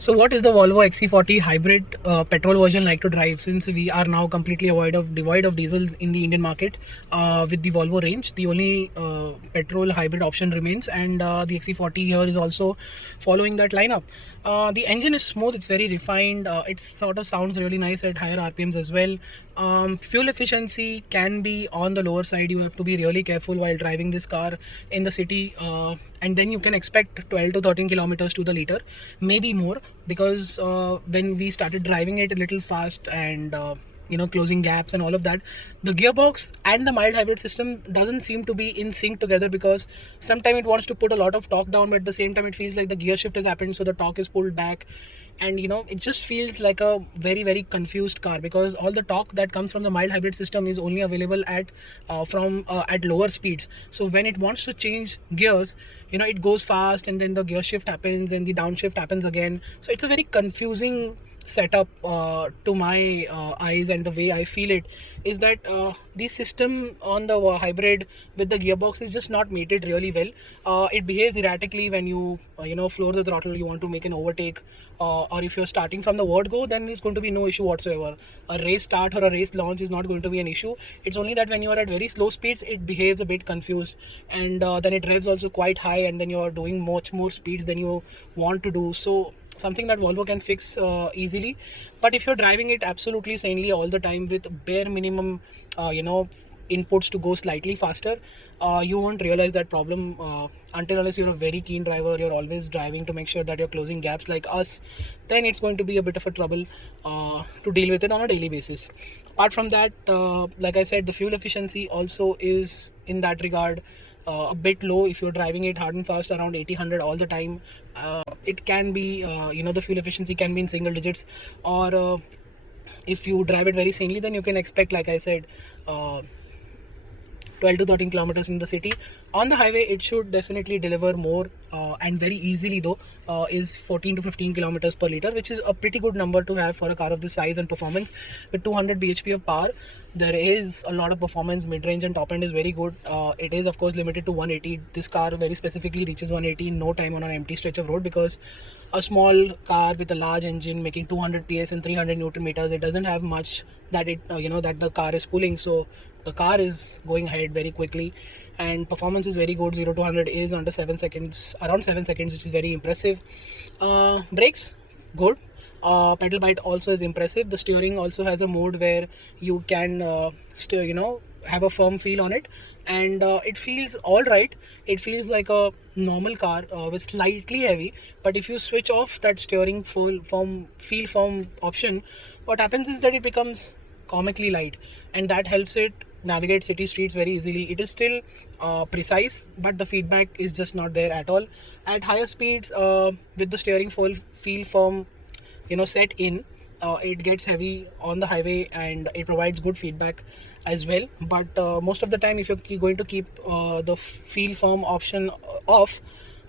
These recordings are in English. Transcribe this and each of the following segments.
So what is the Volvo XC40 hybrid petrol version like to drive? Since we are now completely devoid of diesels in the Indian market, with the Volvo range, the only petrol hybrid option remains, and the XC40 here is also following that lineup. The engine is smooth; it's very refined. It sort of sounds really nice at higher RPMs as well. Fuel efficiency can be on the lower side. You have to be really careful while driving this car in the city, and then you can expect 12 to 13 kilometers to the liter, maybe more, because when we started driving it a little fast and closing gaps and all of that, the gearbox and the mild hybrid system doesn't seem to be in sync together, because sometimes it wants to put a lot of torque down, but at the same time it feels like the gear shift has happened, so the torque is pulled back, and it just feels like a very very confused car, because all the torque that comes from the mild hybrid system is only available at lower speeds. So when it wants to change gears, it goes fast, and then the gear shift happens and the downshift happens again. So it's a very confusing setup to my eyes, and the way I feel it is that the system on the hybrid with the gearbox is just not mated really well. It behaves erratically when you floor the throttle, you want to make an overtake, or if you're starting from the word go, then there's going to be no issue whatsoever. A race start or a race launch is not going to be an issue. It's only that when you are at very slow speeds, it behaves a bit confused, and then it revs also quite high, and then you are doing much more speeds than you want to do. So something that Volvo can fix easily. But if you're driving it absolutely sanely all the time with bare minimum inputs to go slightly faster, you won't realize that problem unless you're a very keen driver. You're always driving to make sure that you're closing gaps like us, then it's going to be a bit of a trouble to deal with it on a daily basis. Apart from that, like I said, the fuel efficiency also is in that regard a bit low. If you're driving it hard and fast around 80-100 all the time, it can be the fuel efficiency can be in single digits, or if you drive it very sanely, then you can expect, like I said, 12 to 13 kilometers in the city. On the highway, it should definitely deliver more, and very easily though, is 14 to 15 kilometers per liter, which is a pretty good number to have for a car of this size and performance. With 200 bhp of power, there is a lot of performance. Mid-range and top end is very good. It is of course limited to 180. This car very specifically reaches 180 in no time on an empty stretch of road, because a small car with a large engine making 200 PS and 300 Newton meters, it doesn't have much that that the car is pulling. So the car is going ahead very quickly, and performance is very good. 0 to 100 is under 7 seconds, around 7 seconds, which is very impressive. Brakes, good. Pedal bite also is impressive. The steering also has a mode where you can steer, have a firm feel on it, and it feels all right. It feels like a normal car with slightly heavy, but if you switch off that steering full firm feel firm option, what happens is that it becomes comically light, and that helps it navigate city streets very easily. It is still precise, but the feedback is just not there at all. At higher speeds, with the steering full feel firm set in, it gets heavy on the highway, and it provides good feedback as well. But most of the time, if you're going to keep the feel firm option off,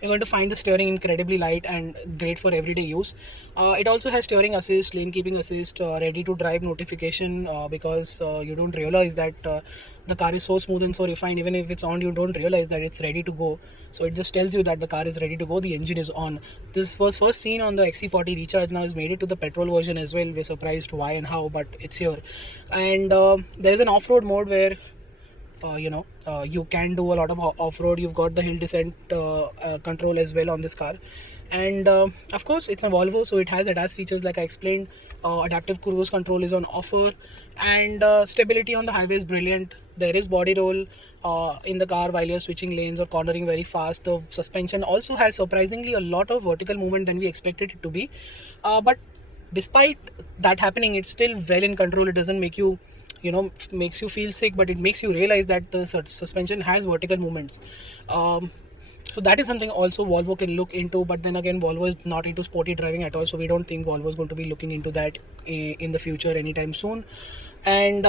you're going to find the steering incredibly light and great for everyday use. It also has steering assist, lane keeping assist, ready to drive notification, because you don't realize that the car is so smooth and so refined. Even if it's on, you don't realize that it's ready to go. So it just tells you that the car is ready to go, the engine is on. This was first seen on the XC40 Recharge. Now it's made it to the petrol version as well. We're surprised why and how, but it's here. And there is an off-road mode where you can do a lot of off-road. You've got the hill descent control as well on this car, and of course it's a Volvo, so it has ADAS features like I explained. Adaptive cruise control is on offer, and stability on the highway is brilliant. There is body roll in the car while you're switching lanes or cornering very fast. The suspension also has surprisingly a lot of vertical movement than we expected it to be, but despite that happening, it's still well in control. It doesn't make you makes you feel sick, but it makes you realize that the suspension has vertical movements. So that is something also Volvo can look into, but then again, Volvo is not into sporty driving at all, so we don't think Volvo is going to be looking into that in the future anytime soon. And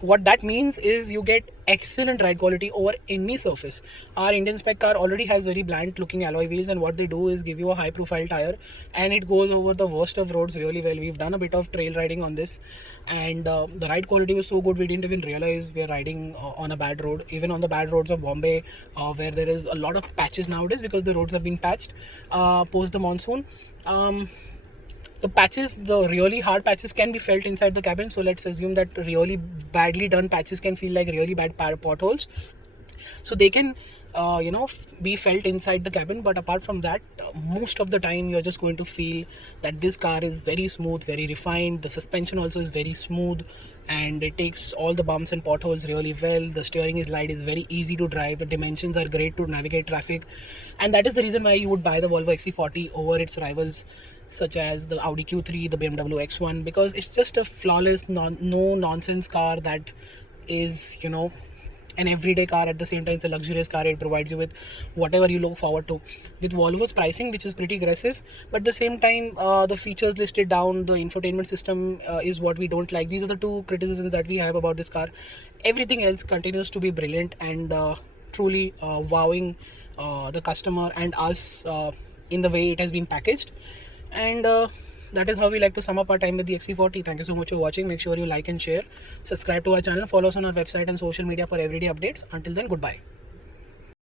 what that means is you get excellent ride quality over any surface. Our Indian spec car already has very bland looking alloy wheels, and what they do is give you a high profile tire, and it goes over the worst of roads really well. We've done a bit of trail riding on this, and the ride quality was so good we didn't even realize we are riding on a bad road. Even on the bad roads of Bombay, where there is a lot of patches nowadays because the roads have been patched post the monsoon, The patches, the really hard patches can be felt inside the cabin. So let's assume that really badly done patches can feel like really bad potholes. So they can be felt inside the cabin, but apart from that, most of the time you're just going to feel that this car is very smooth, very refined. The suspension also is very smooth, and it takes all the bumps and potholes really well. The steering is light, is very easy to drive. The dimensions are great to navigate traffic, and that is the reason why you would buy the Volvo XC40 over its rivals such as the Audi Q3, the BMW X1, because it's just a flawless, no nonsense car that is an everyday car. At the same time, it's a luxurious car. It provides you with whatever you look forward to. With Volvo's pricing, which is pretty aggressive, but at the same time, the features listed down, the infotainment system is what we don't like. These are the two criticisms that we have about this car. Everything else continues to be brilliant and truly wowing the customer and us in the way it has been packaged. And that is how we like to sum up our time with the XC40. Thank you so much for watching. Make sure you like and share. Subscribe to our channel. Follow us on our website and social media for everyday updates. Until then, goodbye.